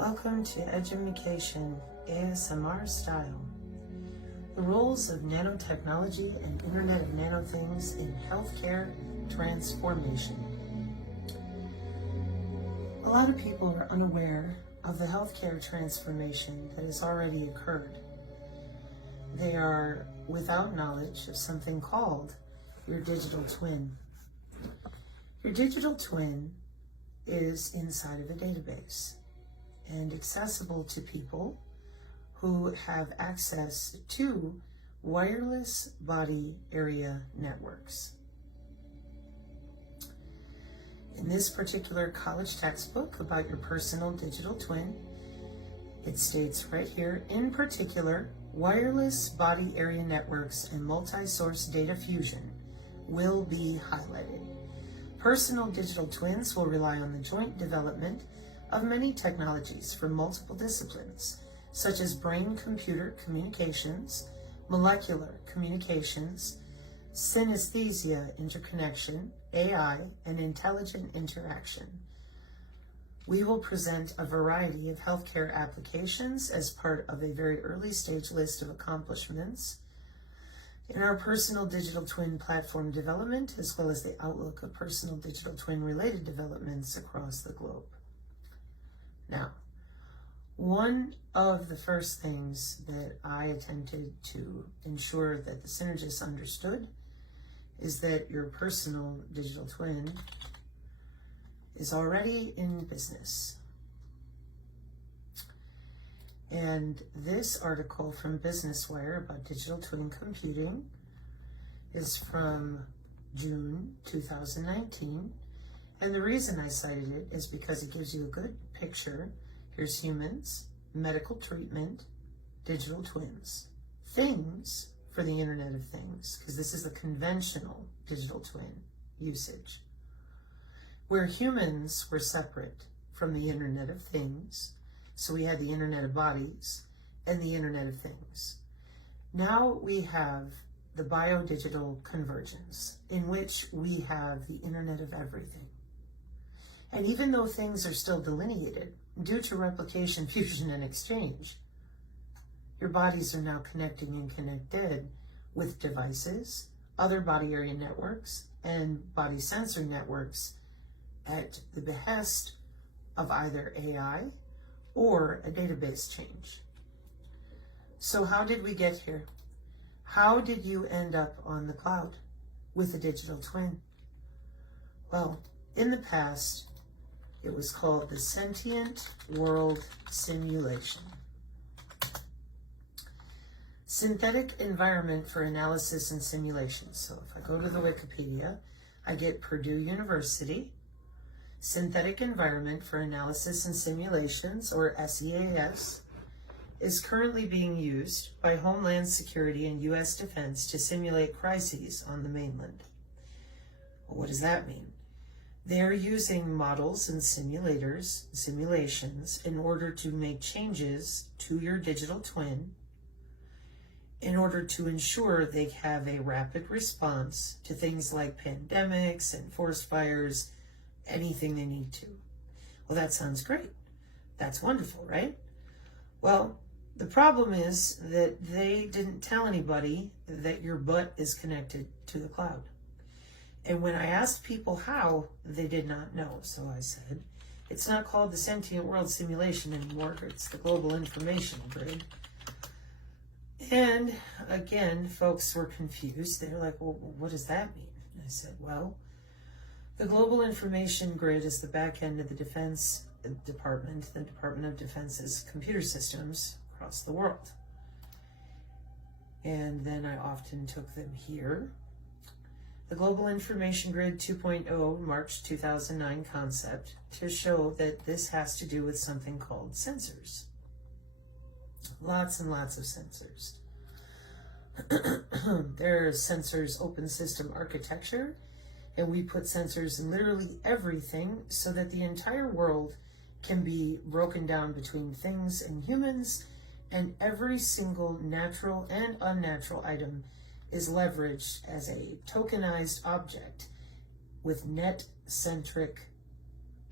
Welcome to Edumacation ASMR style. The roles of nanotechnology and Internet of Nano Things in healthcare transformation. A lot of people are unaware of the healthcare transformation that has already occurred. They are without knowledge of something called your digital twin. Your digital twin is inside of a database and accessible to people who have access to wireless body area networks. In this particular college textbook about your personal digital twin, it states right here, in particular, wireless body area networks and multi-source data fusion will be highlighted. Personal digital twins will rely on the joint development of many technologies from multiple disciplines, such as brain-computer communications, molecular communications, synesthesia interconnection, AI, and intelligent interaction. We will present a variety of healthcare applications as part of a very early stage list of accomplishments in our personal digital twin platform development, as well as the outlook of personal digital twin related developments across the globe. Now, one of the first things that I attempted to ensure that the synergists understood is that your personal digital twin is already in business. And this article from Business Wire about digital twin computing is from June 2019. And the reason I cited it is because it gives you a good picture. Here's humans, medical treatment, digital twins, things for the Internet of Things, because this is the conventional digital twin usage, where humans were separate from the Internet of Things. So we had the Internet of Bodies and the Internet of Things. Now we have the biodigital convergence, in which we have the Internet of Everything. And even though things are still delineated due to replication, fusion, and exchange, your bodies are now connecting and connected with devices, other body area networks, and body sensory networks at the behest of either AI or a database change. So how did we get here? How did you end up on the cloud with a digital twin? Well, in the past, it was called the Sentient World Simulation. Synthetic environment for analysis and simulation. So if I go to the Wikipedia, I get Purdue University, Synthetic Environment for Analysis and Simulations, or SEAS, is currently being used by Homeland Security and U.S. Defense to simulate crises on the mainland. Well, what does that mean? They're using models and simulations in order to make changes to your digital twin in order to ensure they have a rapid response to things like pandemics and forest fires, anything they need to. Well, that sounds great. That's wonderful, right? Well, the problem is that they didn't tell anybody that your butt is connected to the cloud. And when I asked people how, they did not know. So I said, it's not called the Sentient World Simulation anymore. It's the Global Information Grid. And again, folks were confused. They're like, well, what does that mean? And I said, well, the Global Information Grid is the back end of the Defense Department, the Department of Defense's computer systems across the world. And then I often took them here. The Global Information Grid 2.0 March 2009 concept to show that this has to do with something called sensors. Lots and lots of sensors. There's sensors open system architecture, and we put sensors in literally everything so that the entire world can be broken down between things and humans, and every single natural and unnatural item is leveraged as a tokenized object with net-centric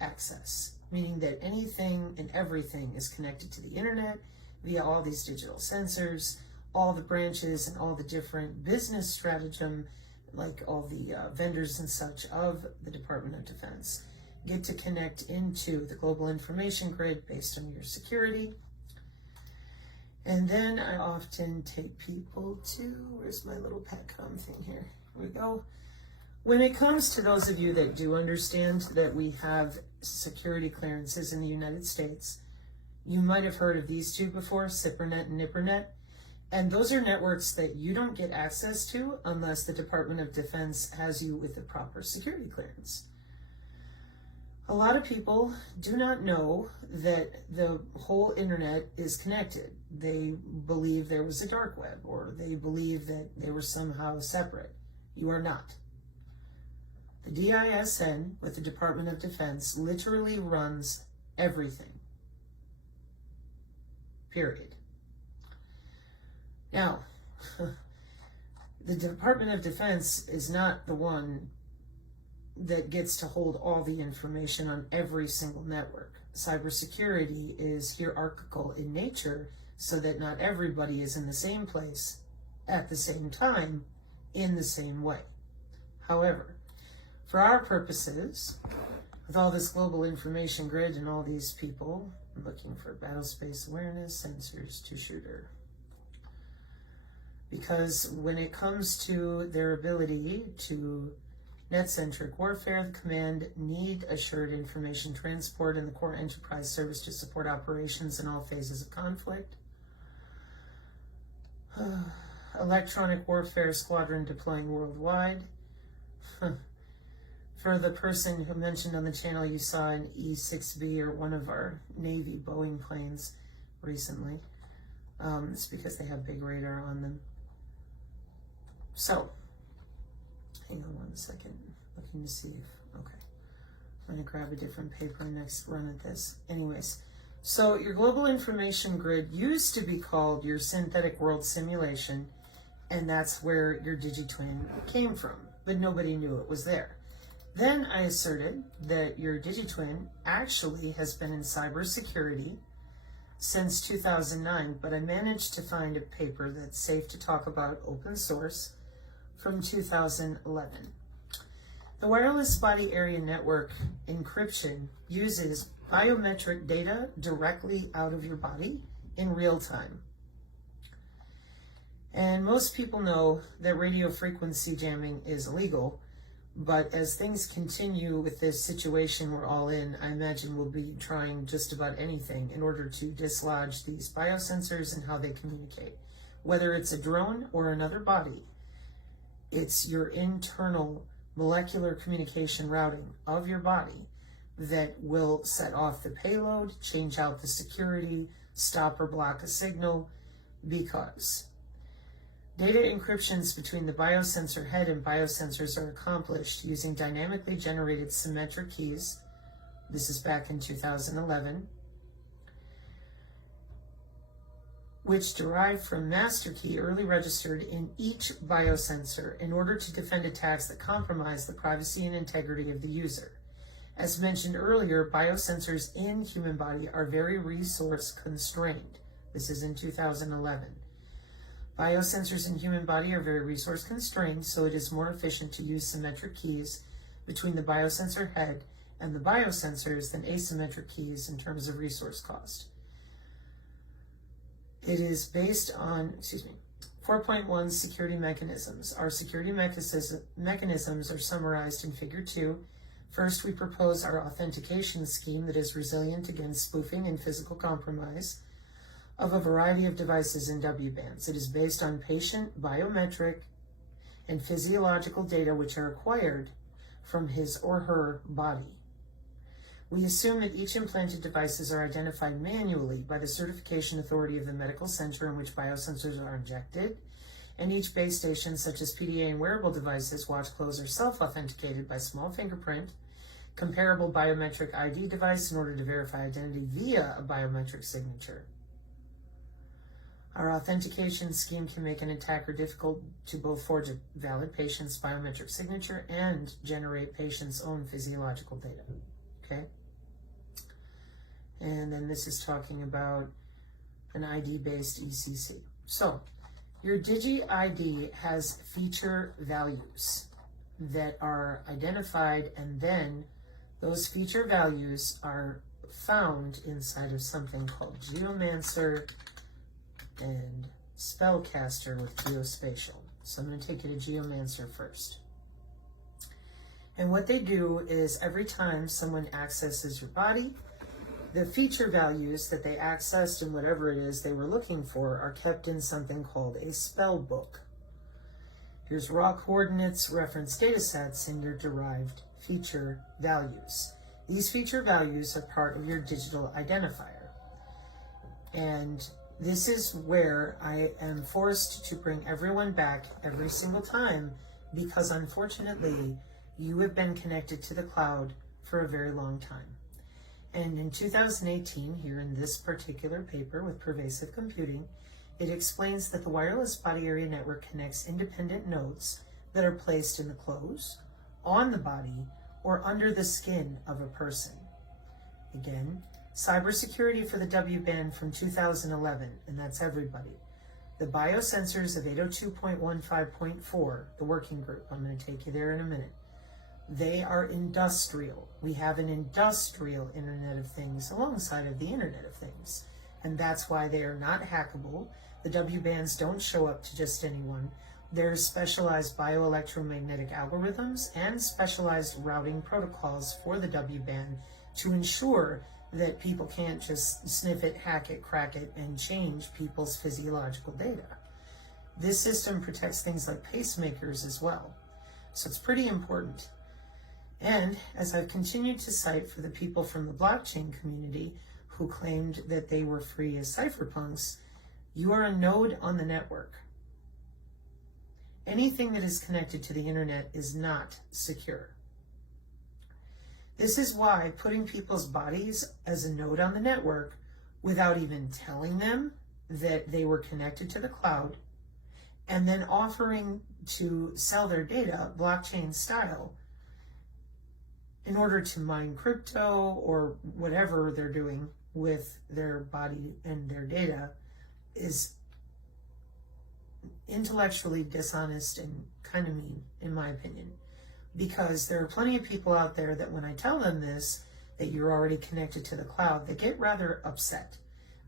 access. meaning that anything and everything is connected to the internet via all these digital sensors, all the branches and all the different business stratagem, like all the vendors and such of the Department of Defense, get to connect into the global information grid based on your security. And then I often take people to, where's my little petcom thing here? Here we go. When it comes to those of you that do understand that we have security clearances in the United States, you might have heard of these two before, SIPRNet and NIPRNet. And those are networks that you don't get access to unless the Department of Defense has you with the proper security clearance. A lot of people do not know that the whole internet is connected. They believe there was a dark web, or they believe that they were somehow separate. You are not. The DISN with the Department of Defense literally runs everything. Period. Now, the Department of Defense is not the one that gets to hold all the information on every single network. Cybersecurity is hierarchical in nature so that not everybody is in the same place at the same time in the same way. However, for our purposes, with all this global information grid and all these people, I'm looking for battle space awareness, sensors to shooter. Because when it comes to their ability to net-centric warfare, the command need assured information transport and the core enterprise service to support operations in all phases of conflict. Electronic warfare squadron deploying worldwide. For the person who mentioned on the channel, you saw an E-6B or one of our Navy Boeing planes recently. It's because they have big radar on them. So, hang on 1 second, looking to see if, okay. I'm gonna grab a different paper next run at this. Anyways, so your global information grid used to be called your synthetic world simulation, and that's where your DigiTwin came from, but nobody knew it was there. Then I asserted that your DigiTwin actually has been in cybersecurity since 2009, but I managed to find a paper that's safe to talk about, open source, from 2011. The wireless body area network encryption uses biometric data directly out of your body in real time. And most people know that radio frequency jamming is illegal, but as things continue with this situation we're all in, I imagine we'll be trying just about anything in order to dislodge these biosensors and how they communicate. Whether it's a drone or another body, it's your internal molecular communication routing of your body that will set off the payload, change out the security, stop or block a signal, because data encryptions between the biosensor head and biosensors are accomplished using dynamically generated symmetric keys. This is back in 2011. Which derive from master key early registered in each biosensor in order to defend attacks that compromise the privacy and integrity of the user. As mentioned earlier, biosensors in human body are very resource constrained. This is in 2011. Biosensors in human body are very resource constrained, so it is more efficient to use symmetric keys between the biosensor head and the biosensors than asymmetric keys in terms of resource cost. It is based on, 4.1 security mechanisms. Our security mechanisms are summarized in Figure 2. First, we propose our authentication scheme that is resilient against spoofing and physical compromise of a variety of devices in W bands. It is based on patient biometric and physiological data which are acquired from his or her body. We assume that each implanted devices are identified manually by the certification authority of the medical center in which biosensors are injected, and each base station, such as PDA and wearable devices, watch, close, or self-authenticated by small fingerprint, comparable biometric ID device in order to verify identity via a biometric signature. Our authentication scheme can make an attacker difficult to both forge a valid patient's biometric signature and generate patient's own physiological data. Okay? And then this is talking about an ID-based ECC. So your Digi-ID has feature values that are identified, and then those feature values are found inside of something called Geomancer and Spellcaster with Geospatial. So I'm going to take you to Geomancer first. And what they do is every time someone accesses your body, the feature values that they accessed and whatever it is they were looking for are kept in something called a spell book. Here's raw coordinates, reference data sets, and your derived feature values. These feature values are part of your digital identifier. And this is where I am forced to bring everyone back every single time, because unfortunately, you have been connected to the cloud for a very long time. And in 2018, here in this particular paper with pervasive computing, it explains that the wireless body area network connects independent nodes that are placed in the clothes, on the body, or under the skin of a person. Again, cybersecurity for the W-band from 2011, and that's everybody. The biosensors of 802.15.4, the working group, I'm going to take you there in a minute. They are industrial. We have an industrial Internet of Things alongside of the Internet of Things. And that's why they are not hackable. The W-bands don't show up to just anyone. There's specialized bioelectromagnetic algorithms and specialized routing protocols for the W-band to ensure that people can't just sniff it, hack it, crack it, and change people's physiological data. This system protects things like pacemakers as well. So it's pretty important. And as I've continued to cite for the people from the blockchain community who claimed that they were free as cypherpunks, you are a node on the network. Anything that is connected to the internet is not secure. This is why putting people's bodies as a node on the network without even telling them that they were connected to the cloud, and then offering to sell their data blockchain style in order to mine crypto or whatever they're doing with their body and their data, is intellectually dishonest and kind of mean, in my opinion. Because there are plenty of people out there that when I tell them this, that you're already connected to the cloud, they get rather upset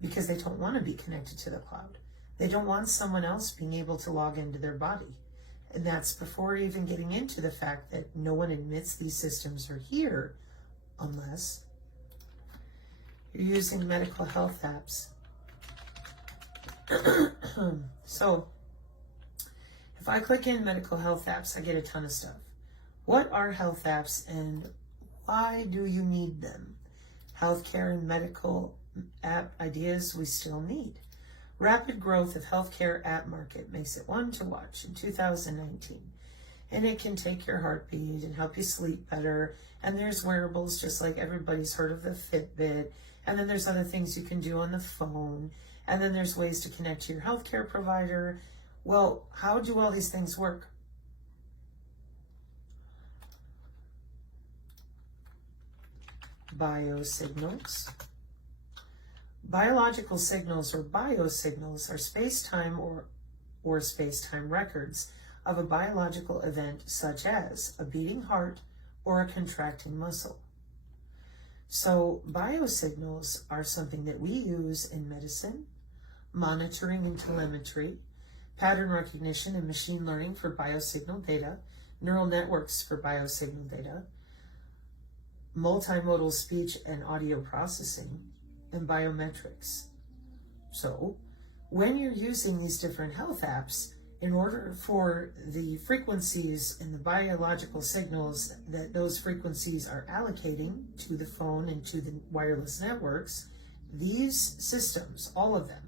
because they don't want to be connected to the cloud. They don't want someone else being able to log into their body. And that's before even getting into the fact that no one admits these systems are here unless you're using medical health apps. So if I click in medical health apps, I get a ton of stuff. What are health apps and why do you need them? Healthcare and medical app ideas we still need. Rapid growth of healthcare app market makes it one to watch in 2019. And it can take your heartbeat and help you sleep better. And there's wearables, just like everybody's heard of the Fitbit. And then there's other things you can do on the phone. And then there's ways to connect to your healthcare provider. Well, how do all these things work? Biosignals. Biological signals or biosignals are space-time or space-time records of a biological event such as a beating heart or a contracting muscle. So biosignals are something that we use in medicine, monitoring and telemetry, pattern recognition and machine learning for biosignal data, neural networks for biosignal data, multimodal speech and audio processing, and biometrics. So when you're using these different health apps, in order for the frequencies and the biological signals that those frequencies are allocating to the phone and to the wireless networks, these systems, all of them,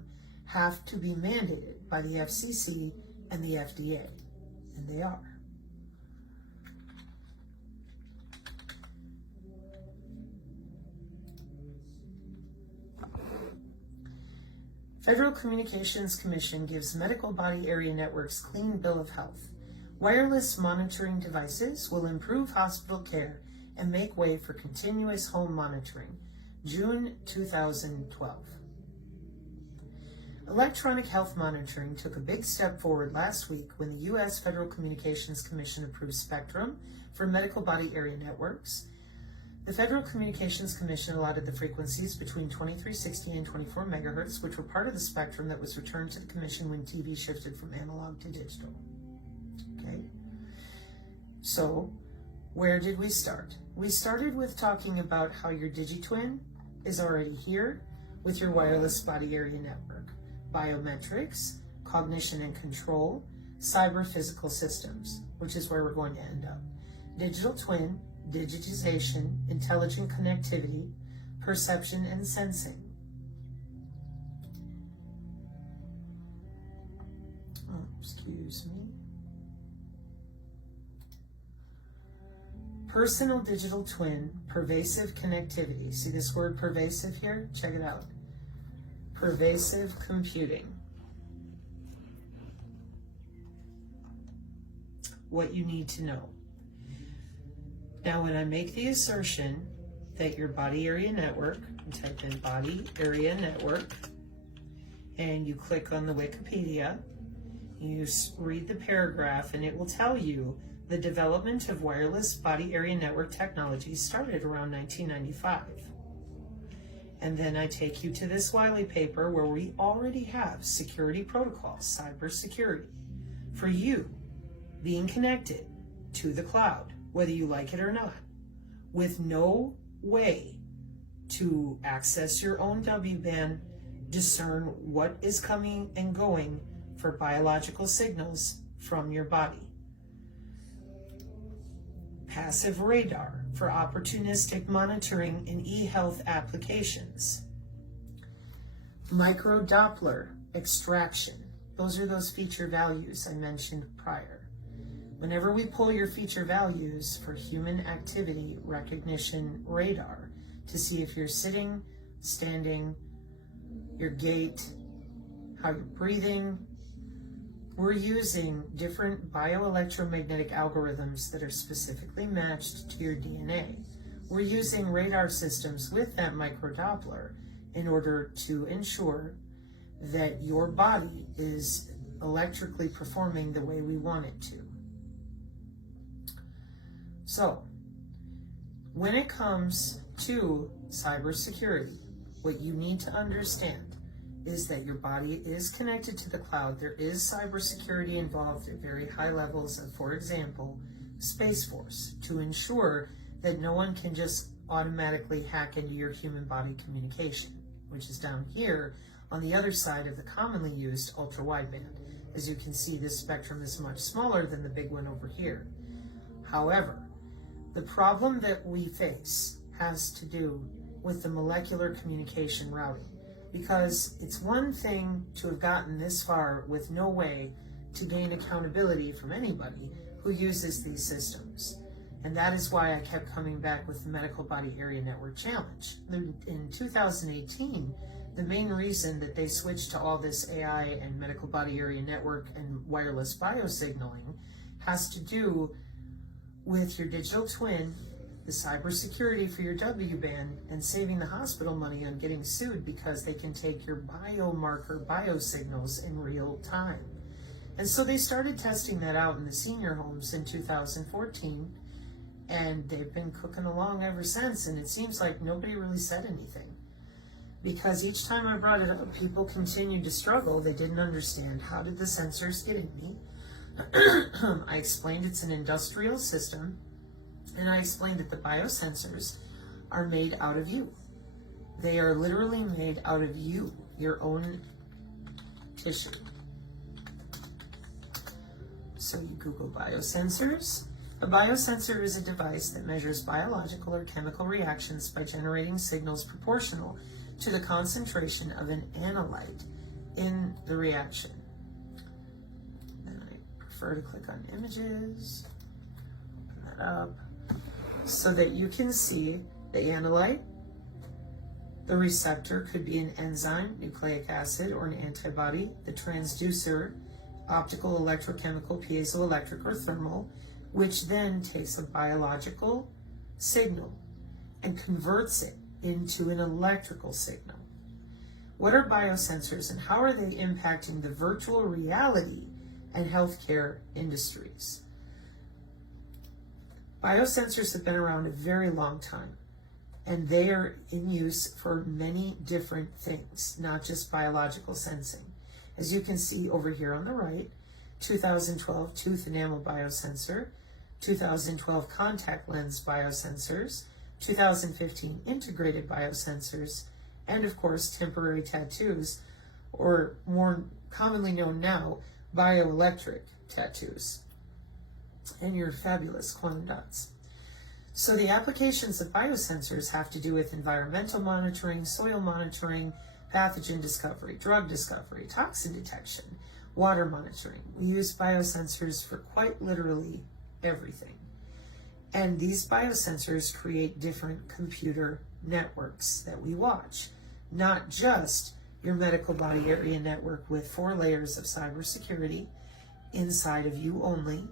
have to be mandated by the FCC and the FDA, and they are. Federal Communications Commission gives medical body area networks clean bill of health. Wireless monitoring devices will improve hospital care and make way for continuous home monitoring. June 2012. Electronic health monitoring took a big step forward last week when the U.S. Federal Communications Commission approved spectrum for medical body area networks. The Federal Communications Commission allotted the frequencies between 2360 and 24 megahertz, which were part of the spectrum that was returned to the Commission when TV shifted from analog to digital. Okay, so where did we start? We started with talking about how your DigiTwin is already here with your wireless body area network, biometrics, cognition and control, cyber physical systems, which is where we're going to end up. Digital twin, digitization, intelligent connectivity, perception and sensing. Oh, excuse me. Personal digital twin, pervasive connectivity. See this word pervasive here? Check it out. Pervasive computing. What you need to know. Now, when I make the assertion that your body area network, you type in body area network, and you click on the Wikipedia, you read the paragraph, and it will tell you the development of wireless body area network technology started around 1995. And then I take you to this Wiley paper where we already have security protocols, cyber security, for you being connected to the cloud, whether you like it or not, with no way to access your own W-band, discern what is coming and going for biological signals from your body. Passive radar for opportunistic monitoring in e-health applications. Micro-Doppler extraction. Those are those feature values I mentioned prior. Whenever we pull your feature values for human activity recognition radar to see if you're sitting, standing, your gait, how you're breathing, we're using different bioelectromagnetic algorithms that are specifically matched to your DNA. We're using radar systems with that microdoppler in order to ensure that your body is electrically performing the way we want it to. So, when it comes to cybersecurity, what you need to understand is that your body is connected to the cloud. There is cybersecurity involved at very high levels of, for example, Space Force, to ensure that no one can just automatically hack into your human body communication, which is down here on the other side of the commonly used ultra-wideband. As you can see, this spectrum is much smaller than the big one over here. However, the problem that we face has to do with the molecular communication routing, because it's one thing to have gotten this far with no way to gain accountability from anybody who uses these systems. And that is why I kept coming back with the Medical Body Area Network Challenge. In 2018, the main reason that they switched to all this AI and medical body area network and wireless biosignaling has to do with your digital twin, the cybersecurity for your W-band, and saving the hospital money on getting sued because they can take your biomarker biosignals in real time. And so they started testing that out in the senior homes in 2014, and they've been cooking along ever since, and it seems like nobody really said anything. Because each time I brought it up, people continued to struggle. They didn't understand, how did the sensors get in me? I explained it's an industrial system, and I explained that the biosensors are made out of you. They are literally made out of you, your own tissue. So you Google biosensors. A biosensor is a device that measures biological or chemical reactions by generating signals proportional to the concentration of an analyte in the reaction. To click on images, open that up, so that you can see the analyte. The receptor could be an enzyme, nucleic acid, or an antibody. The transducer, optical, electrochemical, piezoelectric, or thermal, which then takes a biological signal and converts it into an electrical signal. What are biosensors and how are they impacting the virtual reality and healthcare industries? Biosensors have been around a very long time, and they are in use for many different things, not just biological sensing. As you can see over here on the right, 2012 tooth enamel biosensor, 2012 contact lens biosensors, 2015 integrated biosensors, and of course temporary tattoos, or more commonly known now, bioelectric tattoos, and your fabulous quantum dots. So the applications of biosensors have to do with environmental monitoring, soil monitoring, pathogen discovery, drug discovery, toxin detection, water monitoring. We use biosensors for quite literally everything. And these biosensors create different computer networks that we watch, not just your medical body area network with 4 layers of cybersecurity inside of you only.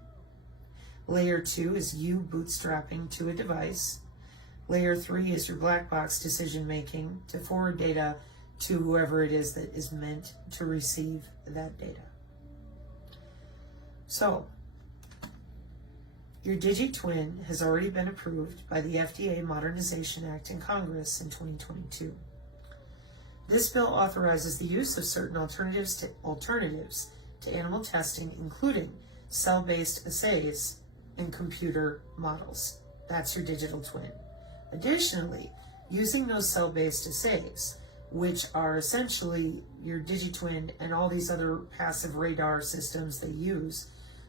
Layer 2 is you bootstrapping to a device. Layer 3 is your black box decision making to forward data to whoever it is that is meant to receive that data. So, your DigiTwin has already been approved by the FDA Modernization Act in Congress in 2022. This bill authorizes the use of certain alternatives to animal testing, including cell-based assays and computer models. That's your digital twin. Additionally, using those cell-based assays, which are essentially your DigiTwin and all these other passive radar systems they use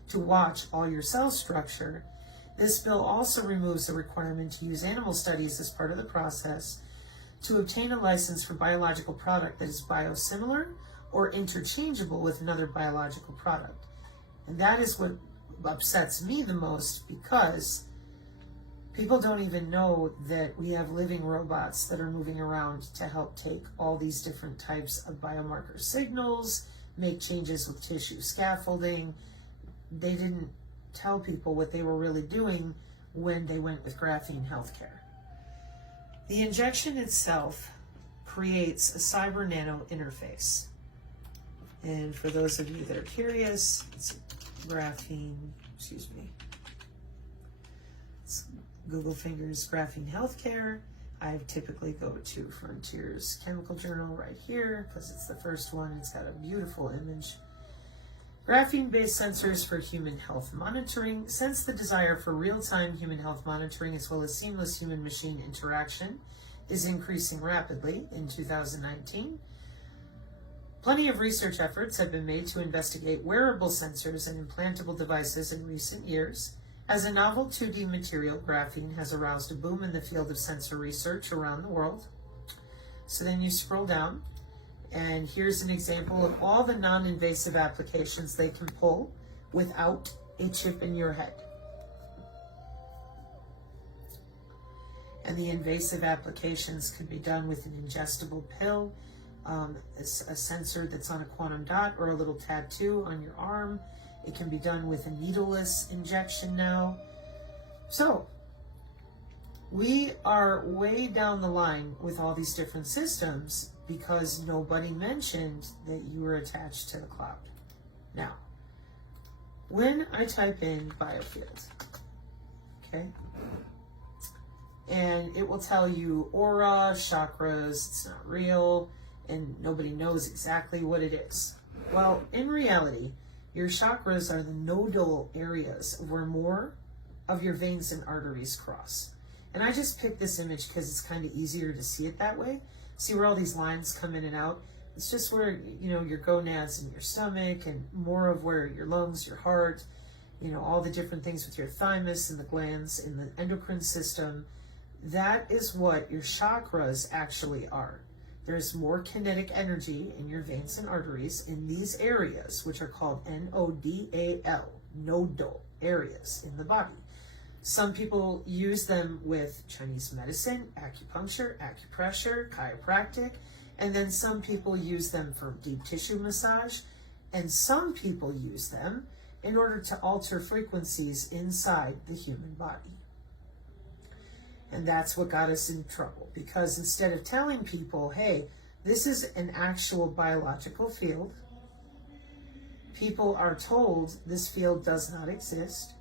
to watch all your cell structure, this bill also removes the requirement to use animal studies as part of the process to obtain a license for biological product that is biosimilar or interchangeable with another biological product. And that is what upsets me the most, because people don't even know that we have living robots that are moving around to help take all these different types of biomarker signals, make changes with tissue scaffolding. They didn't tell people what they were really doing when they went with graphene healthcare. The injection itself creates a cyber nano interface. And for those of you that are curious, it's graphene, it's Google fingers graphene healthcare. I typically go to Frontier's Chemical Journal right here because it's the first one. It's got a beautiful image. Graphene-based sensors for human health monitoring. Sense the desire for real-time human health monitoring as well as seamless human-machine interaction is increasing rapidly in 2019. Plenty of research efforts have been made to investigate wearable sensors and implantable devices in recent years. As a novel 2D material, graphene has aroused a boom in the field of sensor research around the world. So then you scroll down, and here's an example of all the non-invasive applications they can pull without a chip in your head. And the invasive applications can be done with an ingestible pill, a sensor that's on a quantum dot, or a little tattoo on your arm. It can be done with a needleless injection now. So, we are way down the line with all these different systems because nobody mentioned that you were attached to the cloud. Now, when I type in biofield, okay, and it will tell you aura, chakras, it's not real, and nobody knows exactly what it is. Well, in reality, your chakras are the nodal areas where more of your veins and arteries cross. And I just picked this image because it's kind of easier to see it that way. See where all these lines come in and out? It's just where, your gonads and your stomach, and more of where your lungs, your heart, all the different things with your thymus and the glands in the endocrine system. That is what your chakras actually are. There's more kinetic energy in your veins and arteries in these areas, which are called NODAL, nodal areas in the body. Some people use them with Chinese medicine, acupuncture, acupressure, chiropractic, and then some people use them for deep tissue massage, and some people use them in order to alter frequencies inside the human body. And that's what got us in trouble, because instead of telling people, hey, this is an actual biological field, people are told this field does not exist.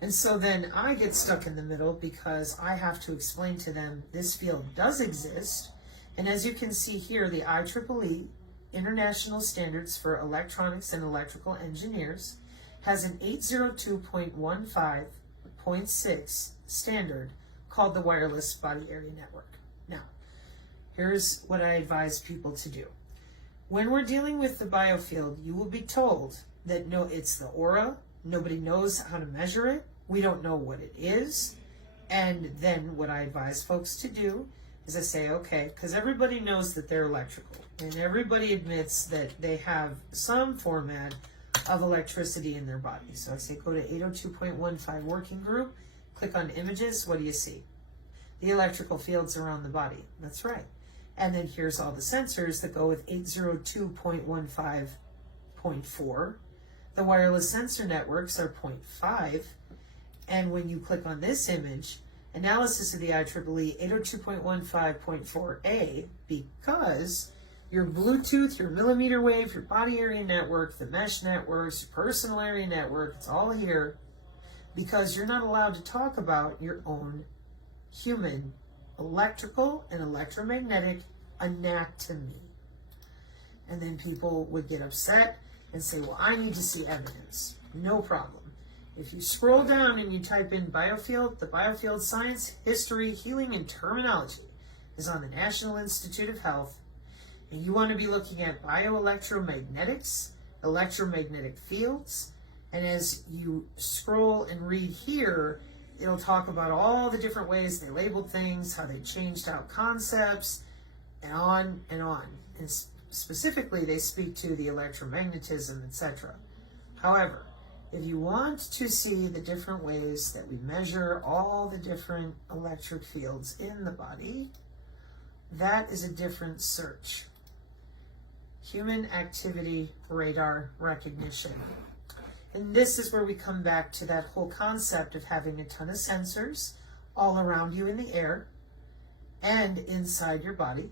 And so then I get stuck in the middle, because I have to explain to them this field does exist. And as you can see here, the IEEE, International Standards for Electronics and Electrical Engineers, has an 802.15.6 standard called the Wireless Body Area Network. Now, here's what I advise people to do. When we're dealing with the biofield, you will be told that no, it's the aura. Nobody knows how to measure it. We don't know what it is. And then what I advise folks to do is I say, okay, because everybody knows that they're electrical, and everybody admits that they have some format of electricity in their body. So I say, go to 802.15 working group, click on images. What do you see? The electrical fields around the body. That's right. And then here's all the sensors that go with 802.15.4. The wireless sensor networks are 0.5. And when you click on this image, analysis of the IEEE 802.15.4a, because your Bluetooth, your millimeter wave, your body area network, the mesh networks, your personal area network, it's all here, because you're not allowed to talk about your own human electrical and electromagnetic anatomy. And then people would get upset and say, well, I need to see evidence. No problem. If you scroll down and you type in biofield, the biofield science, history, healing, and terminology is on the National Institute of Health. And you want to be looking at bioelectromagnetics, electromagnetic fields. And as you scroll and read here, it'll talk about all the different ways they labeled things, how they changed out concepts, and on and on. And specifically, they speak to the electromagnetism, etc. However, if you want to see the different ways that we measure all the different electric fields in the body, that is a different search. Human activity radar recognition. And this is where we come back to that whole concept of having a ton of sensors all around you in the air and inside your body.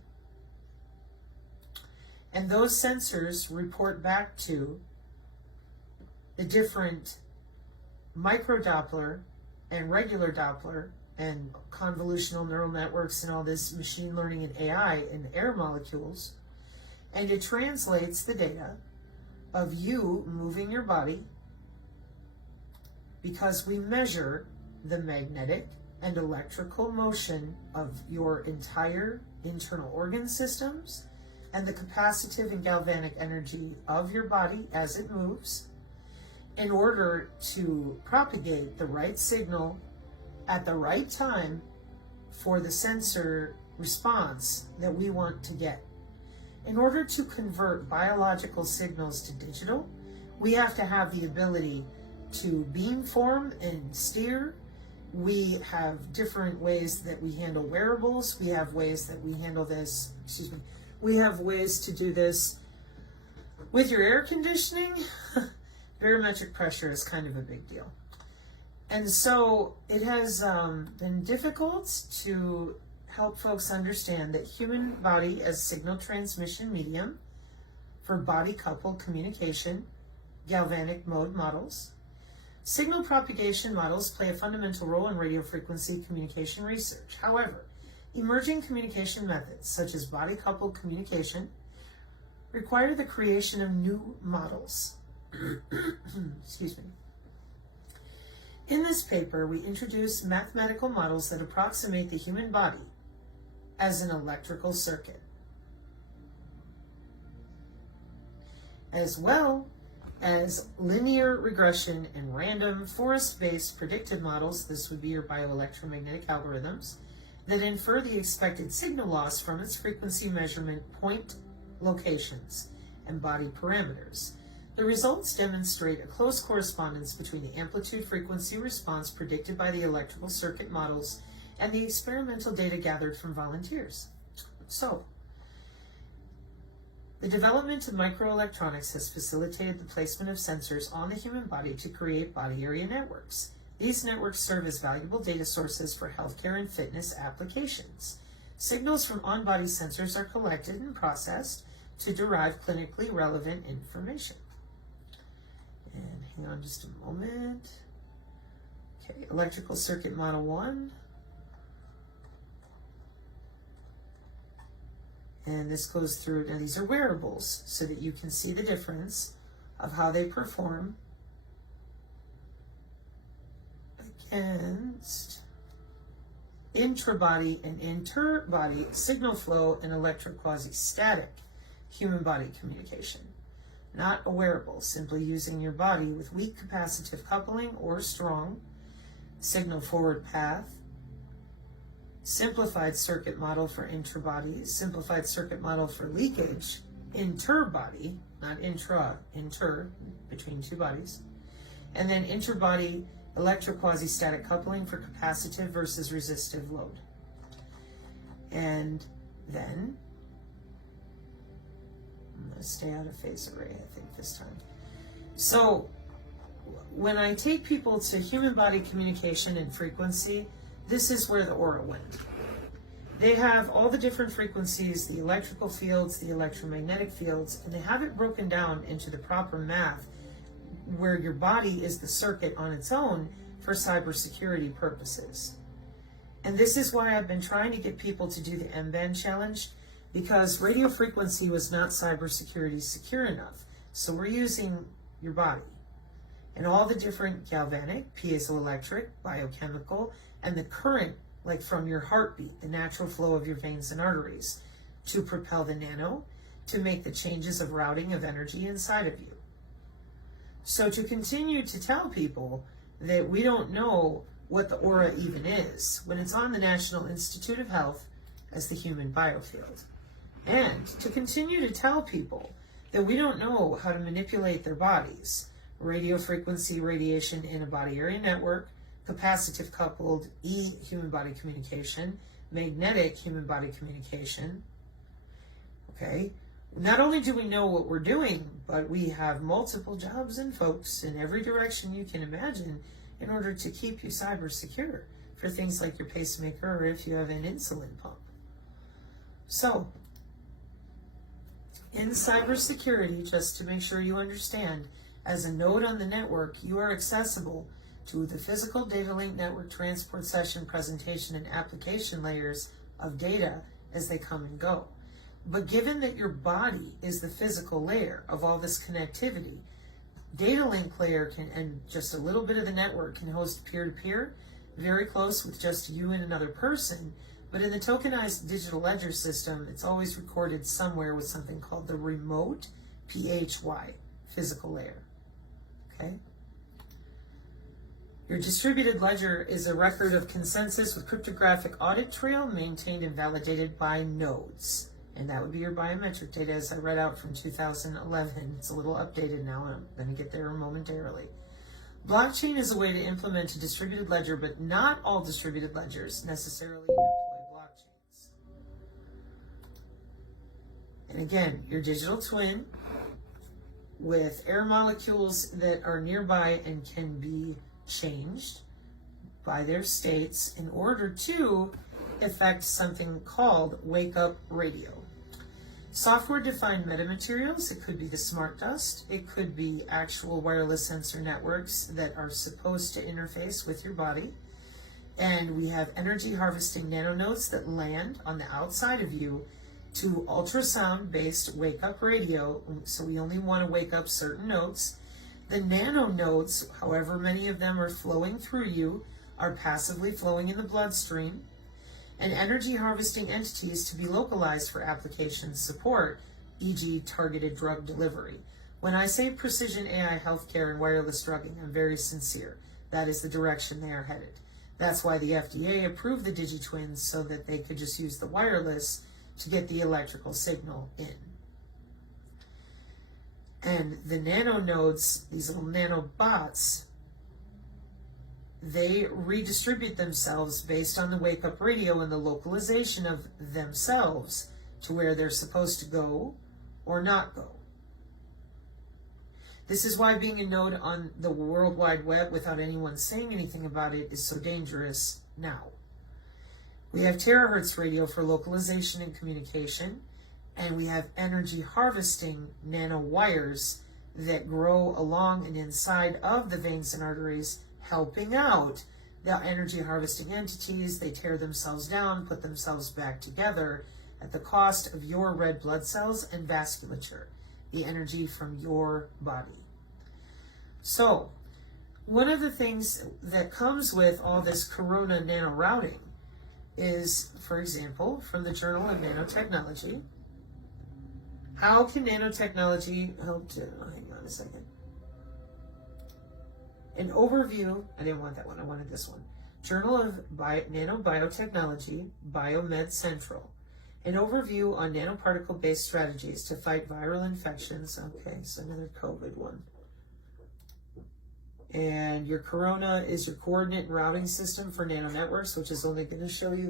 And those sensors report back to the different microdoppler and regular Doppler and convolutional neural networks and all this machine learning and AI in the air molecules. And it translates the data of you moving your body, because we measure the magnetic and electrical motion of your entire internal organ systems and the capacitive and galvanic energy of your body as it moves, in order to propagate the right signal at the right time for the sensor response that we want to get. In order to convert biological signals to digital, we have to have the ability to beamform and steer. We have different ways that we handle wearables. We have ways that we handle this, we have ways to do this with your air conditioning. Barometric pressure is kind of a big deal. And so it has been difficult to help folks understand that human body as signal transmission medium for body-coupled communication, galvanic mode models. Signal propagation models play a fundamental role in radio frequency communication research. However, emerging communication methods, such as body-coupled communication, require the creation of new models. Excuse me. In this paper, we introduce mathematical models that approximate the human body as an electrical circuit, as well as linear regression and random forest-based predictive models. This would be your bioelectromagnetic algorithms that infer the expected signal loss from its frequency measurement point locations and body parameters. The results demonstrate a close correspondence between the amplitude-frequency response predicted by the electrical circuit models and the experimental data gathered from volunteers. So, the development of microelectronics has facilitated the placement of sensors on the human body to create body area networks. These networks serve as valuable data sources for healthcare and fitness applications. Signals from on-body sensors are collected and processed to derive clinically relevant information. And hang on just a moment. Okay, electrical circuit model 1. And this goes through, now these are wearables, so that you can see the difference of how they perform against intrabody and interbody signal flow and electroquasi-static human body communication. Not a wearable, simply using your body with weak capacitive coupling or strong signal forward path, simplified circuit model for intrabody, simplified circuit model for leakage, interbody, not intra, inter, between two bodies, and then interbody electroquasi-static coupling for capacitive versus resistive load. And then, I'm going to stay out of phase array, I think, this time. So, when I take people to human body communication and frequency, this is where the aura went. They have all the different frequencies, the electrical fields, the electromagnetic fields, and they have it broken down into the proper math where your body is the circuit on its own for cybersecurity purposes. And this is why I've been trying to get people to do the M-band challenge, because radio frequency was not cybersecurity secure enough. So we're using your body and all the different galvanic, piezoelectric, biochemical, and the current, like from your heartbeat, the natural flow of your veins and arteries, to propel the nano, to make the changes of routing of energy inside of you. So to continue to tell people that we don't know what the aura even is, when it's on the National Institute of Health as the human biofield. And to continue to tell people that we don't know how to manipulate their bodies, radio frequency radiation in a body area network, capacitive coupled human body communication, magnetic human body communication. Okay, not only do we know what we're doing, but we have multiple jobs and folks in every direction you can imagine in order to keep you cyber secure for things like your pacemaker or if you have an insulin pump. So, in cybersecurity, just to make sure you understand, as a node on the network, you are accessible to the physical data link network transport session presentation and application layers of data as they come and go. But given that your body is the physical layer of all this connectivity, data link layer can, and just a little bit of the network can host peer-to-peer, very close with just you and another person. But in the tokenized digital ledger system, it's always recorded somewhere with something called the remote PHY, physical layer. Okay? Your distributed ledger is a record of consensus with cryptographic audit trail maintained and validated by nodes. And that would be your biometric data, as I read out from 2011. It's a little updated now, and I'm going to get there momentarily. Blockchain is a way to implement a distributed ledger, but not all distributed ledgers necessarily employ blockchains. And again, your digital twin with air molecules that are nearby and can be changed by their states in order to affect something called wake-up radio. Software-defined metamaterials, it could be the smart dust, it could be actual wireless sensor networks that are supposed to interface with your body, and we have energy harvesting nanonodes that land on the outside of you to ultrasound-based wake-up radio, so we only want to wake up certain nodes. The nanonodes, however many of them are flowing through you, are passively flowing in the bloodstream, and energy harvesting entities to be localized for application support, e.g. targeted drug delivery. When I say precision AI healthcare and wireless drugging, I'm very sincere. That is the direction they are headed. That's why the FDA approved the DigiTwins, so that they could just use the wireless to get the electrical signal in. And the nanonodes, these little nanobots, they redistribute themselves based on the wake-up radio and the localization of themselves to where they're supposed to go or not go. This is why being a node on the World Wide Web without anyone saying anything about it is so dangerous now. We have terahertz radio for localization and communication, and we have energy harvesting nanowires that grow along and inside of the veins and arteries, helping out the energy harvesting entities. They tear themselves down, put themselves back together at the cost of your red blood cells and vasculature, the energy from your body. So, one of the things that comes with all this corona nanorouting is, for example, from the Journal of Nanotechnology, how can nanotechnology help to, hang on a second. An overview, I didn't want that one, I wanted this one. Journal of Nanobiotechnology, Biomed Central. An overview on nanoparticle-based strategies to fight viral infections. Okay, so another COVID one. And your corona is your coordinate routing system for nano networks, which is only going to show you